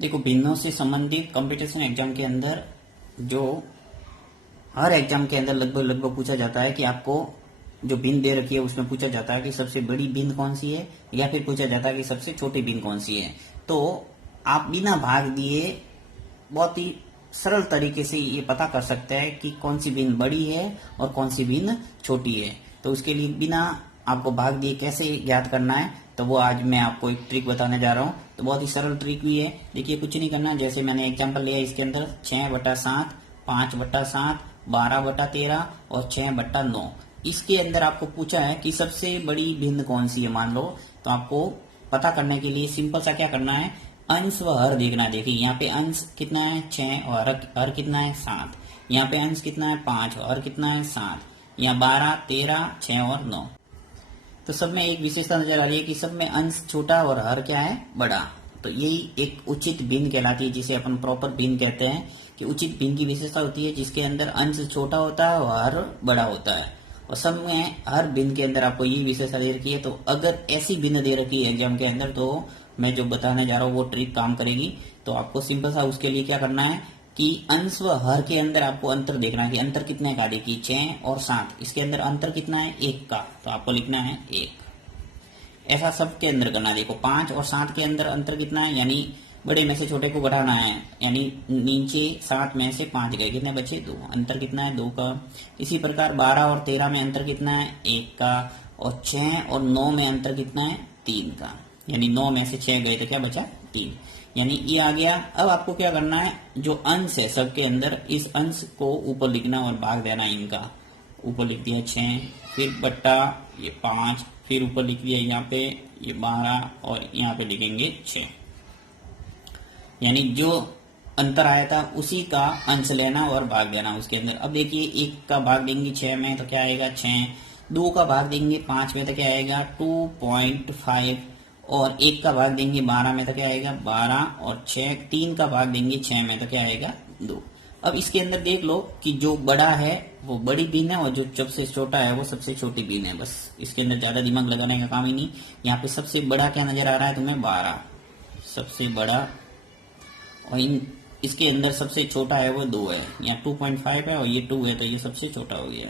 देखो, भिन्नों से संबंधित कंपटीशन एग्जाम के अंदर जो हर एग्जाम के अंदर लगभग लगभग पूछा जाता है कि आपको जो भिन्न दे रखी है उसमें पूछा जाता है कि सबसे बड़ी भिन्न कौन सी है, या फिर पूछा जाता है कि सबसे छोटी भिन्न कौन सी है। तो आप बिना भाग दिए बहुत ही सरल तरीके से ये पता कर सकते हैं कि कौन सी भिन्न बड़ी है और कौन सी भिन्न छोटी है। तो उसके लिए बिना आपको भाग दिए कैसे ज्ञात करना है, तो वो आज मैं आपको एक ट्रिक बताने जा रहा हूँ। तो बहुत ही सरल ट्रिक भी है। देखिए, कुछ नहीं करना, जैसे मैंने एग्जाम्पल लिया इसके अंदर 6/7, 5/7, 12/13 और 6/9। इसके अंदर आपको पूछा है कि सबसे बड़ी भिन्न कौन सी है, मान लो। तो आपको पता करने के लिए सिंपल सा क्या करना है, अंश व हर देखना है। देखिए, यहाँ पे अंश कितना है 6 और हर कितना है 7। यहाँ पे अंश कितना है 5 और हर कितना है 7। यहाँ 12, 13, 6 और 9। तो सब में एक विशेषता नजर आ रही है कि सब में अंश छोटा और हर क्या है, बड़ा। तो यही एक उचित भिन्न कहलाती है, जिसे अपन प्रॉपर भिन्न कहते हैं। कि उचित भिन्न की विशेषता होती है जिसके अंदर अंश छोटा होता है और हर बड़ा होता है। और सब में हर भिन्न के अंदर आपको ये विशेषता दे रखी है। तो अगर ऐसी भिन्न दे रखी है एग्जाम के अंदर, तो मैं जो बताने जा रहा हूँ वो ट्रिक काम करेगी। तो आपको सिंपल सा उसके लिए क्या करना है कि अंश व हर के अंदर आपको अंतर देखना है कि अंतर कितने का। देखिए, 6 और 7, इसके अंदर अंतर कितना है 1 का, तो आपको लिखना है 1। ऐसा सब के अंदर करना है। देखो, 5 और 7 के अंदर अंतर कितना है, यानी बड़े में से छोटे को घटाना है। यानी नीचे 7 में से 5 गए, कितने बचे 2, अंतर कितना है 2 का। इसी प्रकार 12 और 13 में अंतर कितना है 1 का। और 6 और 9 में अंतर कितना है 3 का। यानी 9 में से 6 गए तो क्या बचा 3, यानी ये आ गया। अब आपको क्या करना है, जो अंश है सबके अंदर, इस अंश को ऊपर लिखना और भाग देना इनका। ऊपर लिख दिया 6, फिर बट्टा ये 5, फिर ऊपर लिख दिया यहाँ पे ये 12 और यहाँ पे लिखेंगे 6। यानी जो अंतर आया था उसी का अंश लेना और भाग देना उसके अंदर। अब देखिए, 1 का भाग देंगे 6 में तो क्या आएगा 6, 2 का भाग देंगे 5 में तो क्या आएगा 2.5, और 1 का भाग देंगे 12 में तो क्या आएगा 12, और 3 का भाग देंगे 6 में तो क्या आएगा 2। अब इसके अंदर देख लो कि जो बड़ा है वो बड़ी भिन्न है और जो सबसे छोटा है वो सबसे छोटी भिन्न है। बस इसके अंदर ज्यादा दिमाग लगाने का काम ही नहीं। यहाँ पे सबसे बड़ा क्या नजर आ रहा है तुम्हें 12, सबसे बड़ा। और इसके अंदर सबसे छोटा है वो 2 है। यहाँ 2.5 है और ये 2 है, तो ये सबसे छोटा हो गया।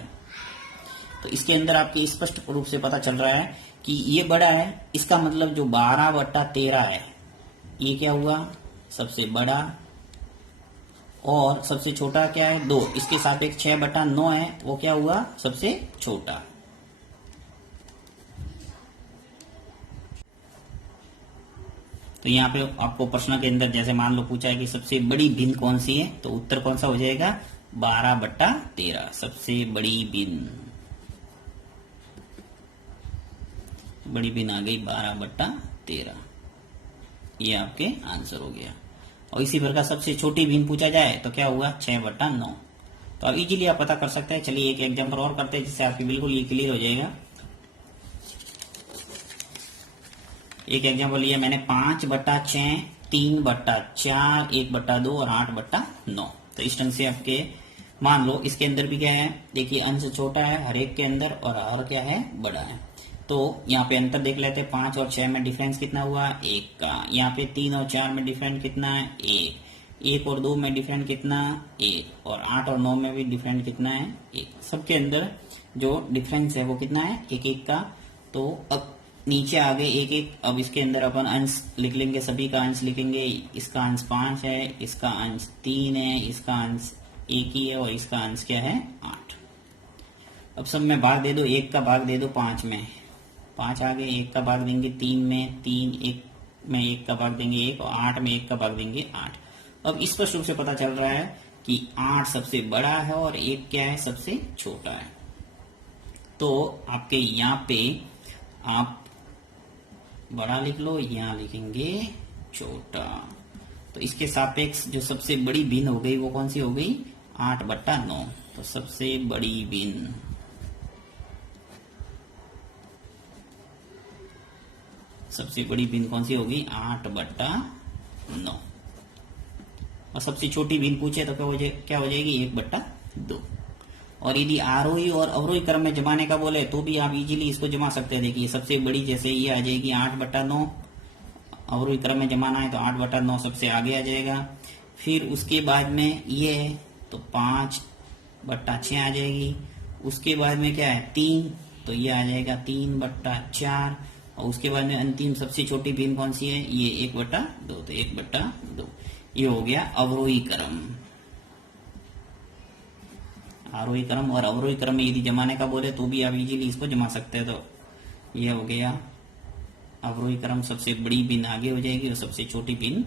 तो इसके अंदर आपके स्पष्ट रूप से पता चल रहा है कि ये बड़ा है। इसका मतलब जो 12/13 है ये क्या हुआ सबसे बड़ा, और सबसे छोटा क्या है 2। इसके सापेक्ष 6/9 है, वो क्या हुआ सबसे छोटा। तो यहाँ पे आपको प्रश्न के अंदर जैसे मान लो पूछा है कि सबसे बड़ी भिन्न कौन सी है, तो उत्तर कौन सा हो जाएगा 12/13, सबसे बड़ी भिन्न। बड़ी भिन्न आ गई 12/13, ये आपके आंसर हो गया। और इसी प्रकार सबसे छोटी भिन्न पूछा जाए तो क्या हुआ 6/9। तो अब इजीली आप पता कर सकते हैं। चलिए एक एग्जाम्पल और करते हैं जिससे आपकी बिल्कुल ये क्लियर हो जाएगा। एक एग्जाम्पल लिया मैंने 5/6, 3/4, 1/2 और 8/9। तो इस ढंग से आपके मान लो इसके अंदर भी क्या है, देखिए अंश छोटा है हर एक के अंदर और हर क्या है बड़ा है। तो यहाँ पे अंतर देख लेते हैं, 5 और 6 में डिफरेंस कितना हुआ 1 का। यहाँ पे 3 और 4 में डिफरेंस कितना है 1, 1 और 2 में डिफरेंस कितना 1, और 8 और 9 में भी डिफरेंस कितना है 1। सबके अंदर जो डिफरेंस है वो कितना है 1-1 का। तो अब नीचे आ गए 1-1। अब इसके अंदर अपन अंश लिख लेंगे, सभी का अंश लिखेंगे। इसका अंश 5 है, इसका अंश 3 है, इसका अंश 1 ही है और इसका अंश क्या है 8। अब सब में भाग दे दो, 1 का भाग दे दो 5 में, 5 आ गए। 1 का भाग देंगे 3 में, 3, 1 में 1 का भाग देंगे 1, और 8 में 1 का भाग देंगे 8। अब स्पष्ट रूप से पता चल रहा है कि 8 सबसे बड़ा है और 1 क्या है सबसे छोटा है। तो आपके यहाँ पे आप बड़ा लिख लो, यहाँ लिखेंगे छोटा। तो इसके सापेक्ष जो सबसे बड़ी भिन्न हो गई वो कौन सी हो गई 8/9। तो सबसे बड़ी भिन्न, सबसे बड़ी भिन्न कौन सी होगी 8/9। और सबसे छोटी भिन्न पूछे तो क्या हो जाएगी 1/2। और यदि आरोही और अवरोही क्रम में जमाने का बोले तो भी आप इजीली इसको जमा सकते हैं। देखिए सबसे बड़ी जैसे ये आ जाएगी 8/9, अवरोही क्रम में जमाना है तो 8/9 सबसे आगे आ जाएगा। फिर उसके बाद में ये है तो 5/6 आ जाएगी। उसके बाद में क्या है 3, तो ये आ जाएगा 3/4। और उसके बाद में अंतिम सबसे छोटी भिन्न कौन सी है, ये 1/2, तो 1/2 ये हो गया अवरोही क्रम। आरोही क्रम और अवरोही क्रम में यदि जमाने का बोले तो भी आप इजीली इसको जमा सकते हैं। तो ये हो गया अवरोही क्रम, सबसे बड़ी भिन्न आगे हो जाएगी और सबसे छोटी भिन्न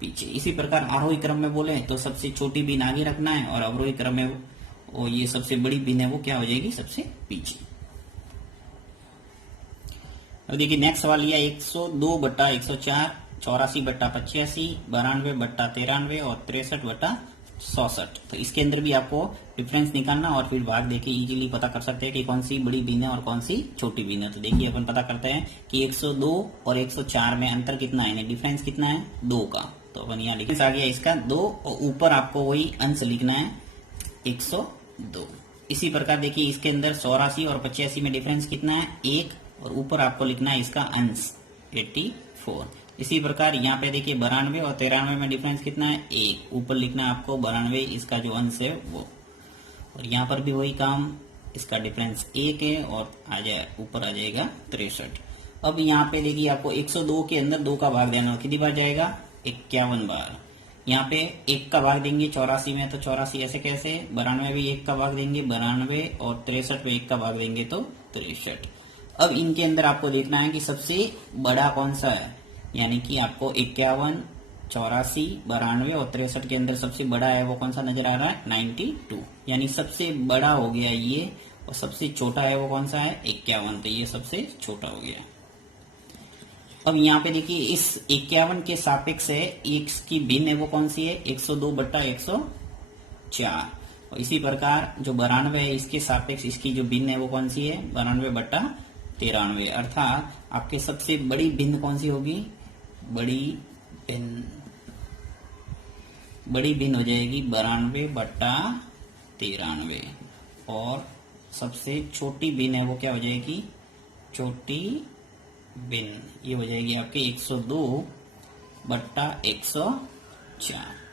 पीछे। इसी प्रकार आरोही क्रम में बोले तो सबसे छोटी भिन्न आगे रखना है और अवरोही क्रम में वो ये सबसे बड़ी भिन्न है वो क्या हो जाएगी, सबसे पीछे। अब देखिए नेक्स्ट सवाल लिया 102/104, 84/85, 92/93 और 63/64। तो इसके अंदर भी आपको डिफरेंस निकालना और फिर भाग देके इजीली पता कर सकते हैं कि कौन सी बड़ी भिन्न है और कौन सी छोटी भिन्न है। तो देखिए अपन पता करते हैं कि 102 और 104 में अंतर कितना है, डिफरेंस कितना है 2 का। तो अपन यहाँ डिफरेंस आ गया इसका 2 और ऊपर आपको वही अंश लिखना है 102। इसी प्रकार देखिए इसके अंदर 84 और 85 में डिफरेंस कितना है 1 और ऊपर आपको लिखना है इसका अंश 84। इसी प्रकार यहाँ पे देखिए 92 और 93 में डिफरेंस कितना है 1, ऊपर लिखना है आपको 92 इसका जो अंश है वो। और यहाँ पर भी वही काम, इसका डिफरेंस 1 है और ऊपर आ जाएगा 63। अब यहाँ पे देखिए आपको 102 के अंदर 2 का भाग देना, कितनी बार जाएगा 51 बार। यहाँ पे 1 का भाग देंगे 84 में तो 84 ऐसे कैसे, 92 भी 1 का भाग देंगे 92 और 63 में 1 का भाग देंगे तो 63। अब इनके अंदर आपको देखना है कि सबसे बड़ा कौन सा है, यानी कि आपको 51, 84, 92 और 63 के अंदर सबसे बड़ा है वो कौन सा नजर आ रहा है 92, यानी सबसे बड़ा हो गया ये। और सबसे छोटा है वो कौन सा है 51, तो ये सबसे छोटा हो गया। अब यहाँ पे देखिए इस 51 के सापेक्ष है x की भिन्न है वो कौन सी है 102/104। और इसी प्रकार जो 92 है इसके सापेक्ष इसकी जो भिन्न है वो कौन सी है 92/93। अर्थात आपके सबसे बड़ी भिन्न कौन सी होगी, बड़ी भिन्न हो जाएगी 92/93 और सबसे छोटी भिन्न है वो क्या हो जाएगी, छोटी भिन्न ये हो जाएगी आपके 102/104।